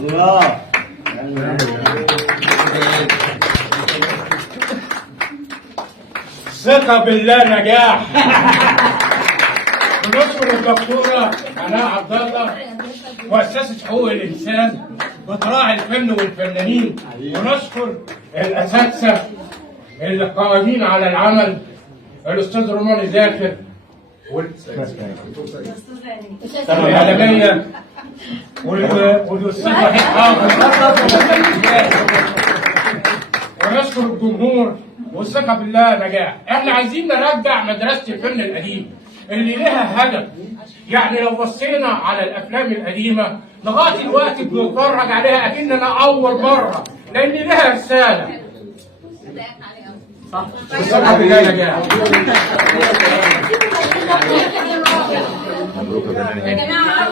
الله. ثقة بالله نجاح. ونشكر الدكتورة علاء عبد الله مؤسسة حقوق الإنسان بتراعي الفن والفنانين، ونشكر الأساتذة القائمين على العمل، الأستاذ روماني زاكر والإعلامية والأستاذ وحيد حافظ، ونشكر الجمهور. والثقة بالله نجاح. احنا عايزين نرجع مدرسة الفن القديم اللي لها هدف. يعني لو بصينا على الافلام القديمة لغاية الوقت بنتفرج عليها اكننا اول مرة، لان لها رسالة. والثقة بالله نجاح. يا جماعه